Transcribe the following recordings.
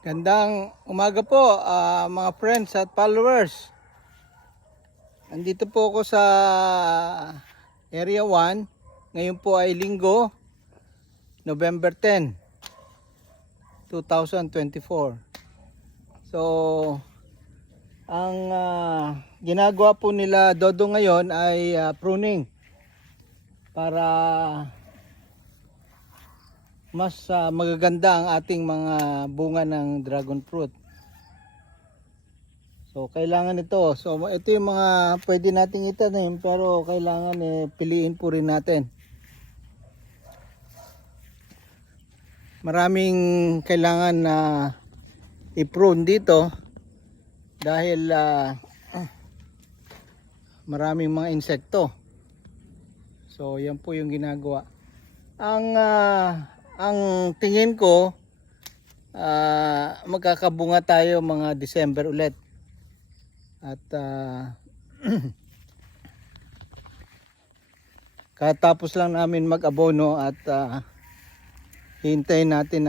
Gandang umaga po mga friends at followers. Nandito po ako sa Area 1. Ngayon po ay Linggo, November 10, 2024. So, ang ginagawa po nila Dodo ngayon ay pruning para mas magaganda ang ating mga bunga ng dragon fruit. So kailangan ito. So ito yung mga pwede nating itanim, pero kailangan piliin po rin natin. Maraming kailangan na i-prune dito dahil maraming mga insekto. So yan po yung ginagawa. Ang tingin ko magkakabunga tayo mga December ulit. At katapos lang namin mag-abono at hintayin natin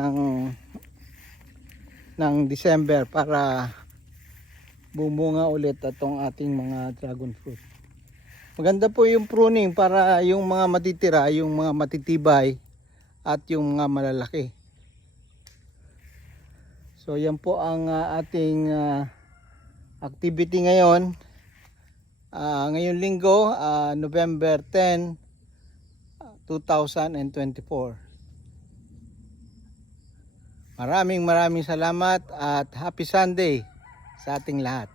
ng December para bumunga ulit itong ating mga dragon fruit. Maganda po yung pruning para yung mga matitira, yung mga matitibay at yung mga malalaki. So yan po ang ating activity ngayon. Ngayong linggo, November 10, 2024. Maraming salamat at happy Sunday sa ating lahat.